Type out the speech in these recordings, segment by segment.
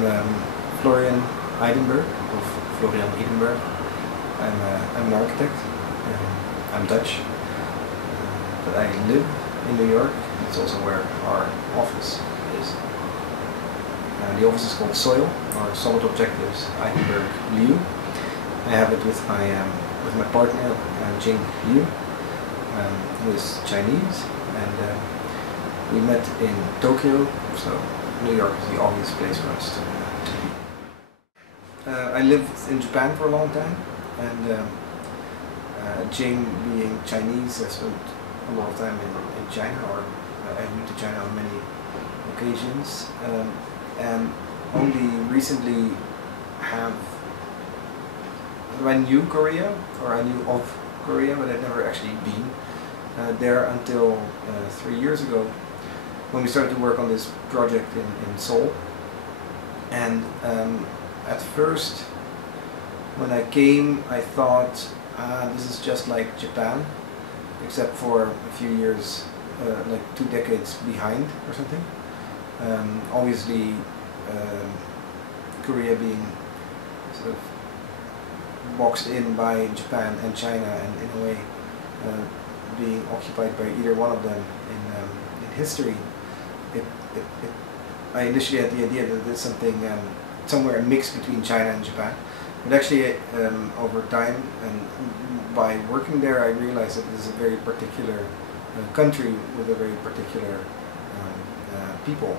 I'm Florian Idenburg, of Florian Idenburg. I'm an architect. I'm Dutch, but I live in New York. It's also where our office is. The office is called Seoul, or Solid Objectives Idenburg Liu. I have it with my partner Jing Liu, who is Chinese, and we met in Tokyo, so New York is the obvious place for us to be. I lived in Japan for a long time, and Jing being Chinese, I spent a lot of time in China, or I moved to China on many occasions, and only recently I knew Korea, or I knew of Korea, but I'd never actually been there until 3 years ago, when we started to work on this project in Seoul. And at first, when I came, I thought, this is just like Japan, except for a few years, like 2 decades behind or something. Obviously, Korea being sort of boxed in by Japan and China, and in a way being occupied by either one of them in history. I initially had the idea that there's something somewhere a mix between China and Japan, but actually over time and by working there, I realized that this is a very particular country with a very particular people,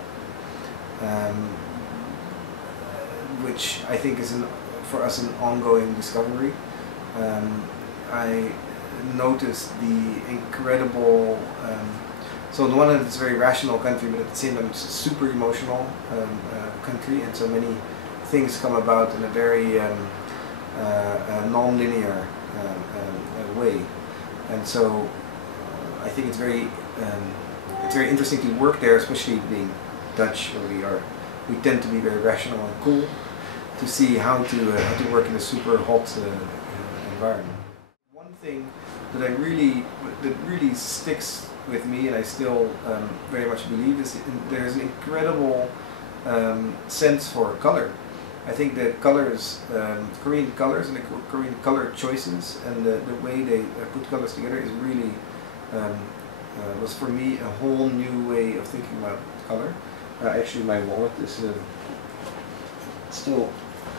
which I think is for us an ongoing discovery. I noticed the incredible, so on the one hand it's a very rational country, but at the same time it's a super emotional country, and so many things come about in a very non-linear way. And so I think it's very interesting to work there, especially being Dutch, where we tend to be very rational and cool, to see how to work in a super hot environment. One thing that really sticks with me, and I still very much believe, is there's an incredible sense for color. I think the colors, Korean colors and the Korean color choices, and the way they put colors together is really was for me a whole new way of thinking about color. Actually, my wallet is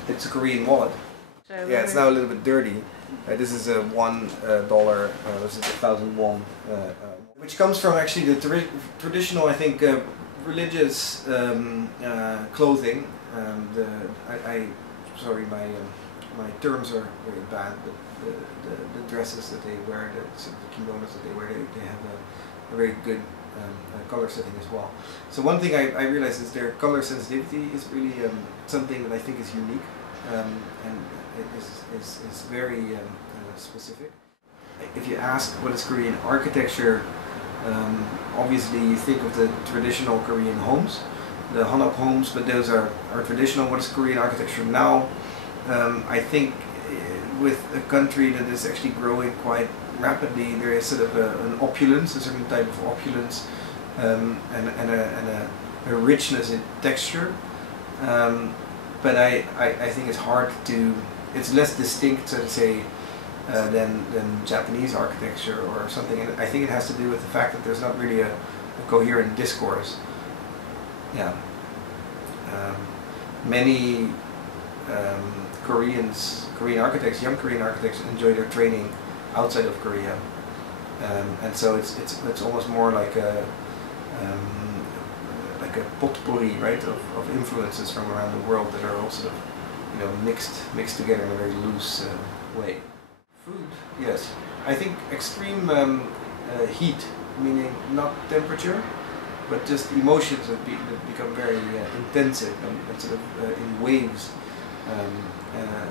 it's a Korean wallet. Yeah, it's now a little bit dirty. This is a $1, this is 1,000 won, which comes from actually the traditional, I think, religious clothing. Sorry, my terms are very bad, but the dresses that they wear, the kimonos that they wear, they have a very good color setting as well. So one thing I realized is their color sensitivity is really something that I think is unique, and it is very specific. If you ask what is Korean architecture, obviously you think of the traditional Korean homes, the hanok homes, but those are traditional. What is Korean architecture now? I think with a country that is actually growing quite rapidly, there is sort of an opulence, a certain type of opulence, and a richness in texture. But I think it's hard to, it's less distinct, so to say, than Japanese architecture or something. And I think it has to do with the fact that there's not really a coherent discourse. Yeah. Many Korean architects, young Korean architects, enjoy their training outside of Korea, and so it's almost more like a potpourri, right, of influences from around the world that are all sort of mixed together in a very loose way. Food, yes. I think extreme heat, meaning not temperature, but just emotions that become very intensive and sort of in waves.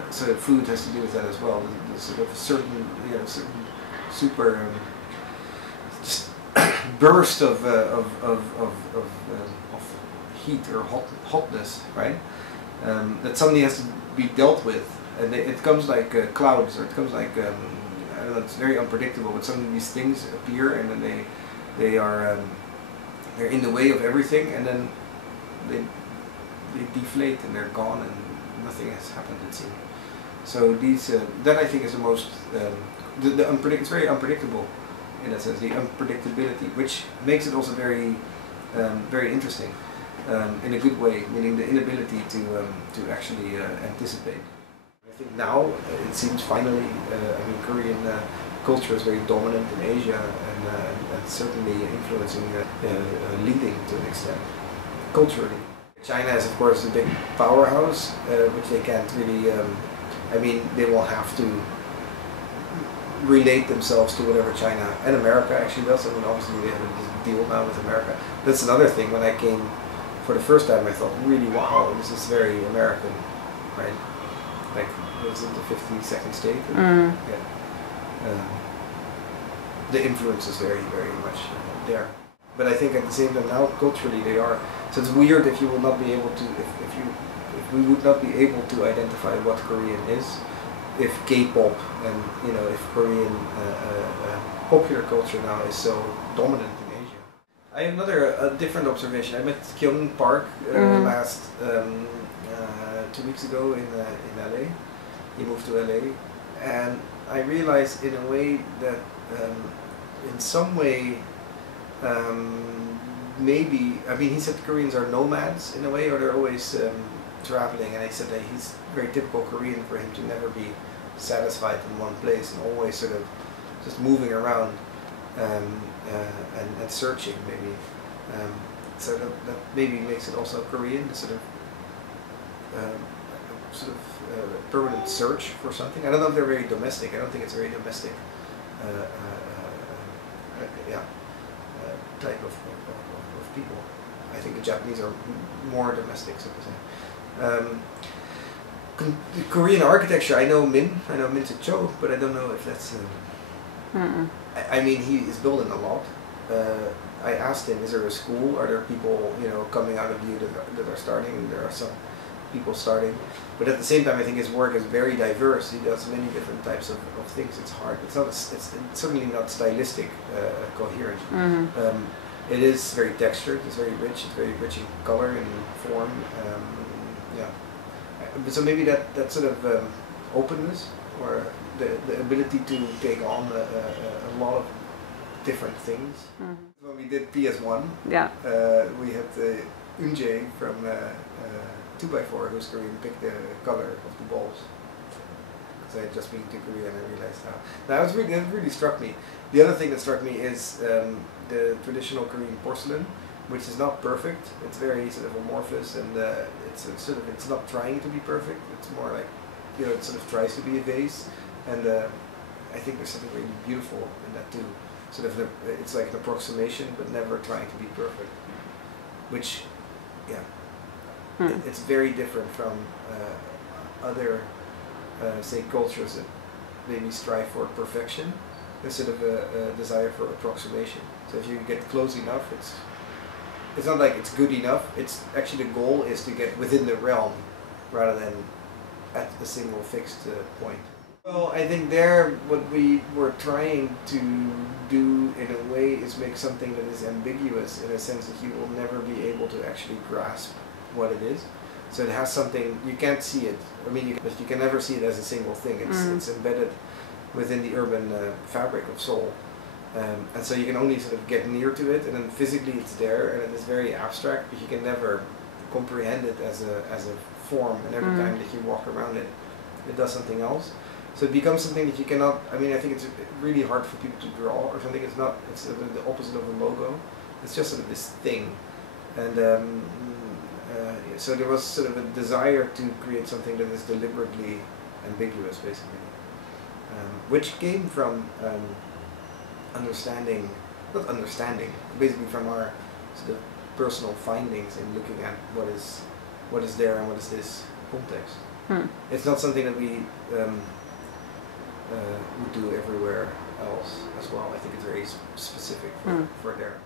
So food has to do with that as well. There's sort of certain super just burst of heat or hotness, right? That suddenly has to be dealt with, and it comes like clouds, or it comes like I don't know. It's very unpredictable. But suddenly these things appear, and then they're in the way of everything, and then they deflate and they're gone and nothing has happened, it seems. So these that I think is the most it's very unpredictable in that sense, the unpredictability, which makes it also very very interesting in a good way, meaning the inability to actually anticipate. I think now it seems finally, I mean, Korean culture is very dominant in Asia and certainly influencing, leading to an extent, culturally. China is of course a big powerhouse, which they can't really, I mean, they will have to relate themselves to whatever China and America actually does. I mean, obviously they have a deal now with America. That's another thing. When I came for the first time, I thought, really, wow, this is very American, right? Like, was it the 52nd state? Yeah. The influence is very, very much there. But I think at the same time now, culturally, they are. So it's weird if you will not be able to, if we would not be able to identify what Korean is, if K-pop and if Korean popular culture now is so dominant in Asia. I have another different observation. I met Kyung Park last 2 weeks ago in LA. He moved to LA, and I realized in a way that in some way maybe, I mean, he said Koreans are nomads in a way, or they're always traveling, and I said that he's very typical Korean for him to never be satisfied in one place and always sort of just moving around and searching maybe. So that maybe makes it also Korean, the sort of permanent search for something. I don't know if they're very domestic. I don't think it's a very domestic type of people. I think the Japanese are more domestic, so to say. The Korean architecture, I know Min Cho, but I don't know if that's. I mean, he is building a lot. I asked him, is there a school? Are there people, coming out of you that are starting? There are some people starting, but at the same time, I think his work is very diverse. He does many different types of things. It's hard. It's not. It's certainly not stylistic, coherent. It is very textured. It's very rich. It's very rich in color and form. So maybe that sort of openness, or the ability to take on a lot of different things. When we did PS1, we had Unjae from 2x4, who's Korean, picked the color of the balls. Because I had just been to Korea and I realized how. That really struck me. The other thing that struck me is the traditional Korean porcelain, which is not perfect. It's very sort of amorphous, and it's not trying to be perfect. It's more like, it sort of tries to be a vase, and I think there's something really beautiful in that too. Sort of it's like an approximation, but never trying to be perfect. Which, it's very different from other, say, cultures that maybe strive for perfection. There's sort of a desire for approximation. So if you get close enough, it's not like it's good enough. It's actually, the goal is to get within the realm rather than at a single fixed point. Well, I think what we were trying to do in a way is make something that is ambiguous, in a sense that you will never be able to actually grasp what it is. So it has something, you can't see it. I mean, you can never see it as a single thing. It's embedded within the urban fabric of Seoul. And so you can only sort of get near to it, and then physically it's there, and it is very abstract, but you can never comprehend it as a form, and every time that you walk around it, it does something else. So it becomes something that you cannot, I mean, I think it's really hard for people to draw or something. It's not, it's the opposite of a logo. It's just sort of this thing. And so there was sort of a desire to create something that is deliberately ambiguous, basically. Which came from basically from our sort of personal findings in looking at what is there and what is this context. It's not something that we would do everywhere else as well. I think it's very specific for there.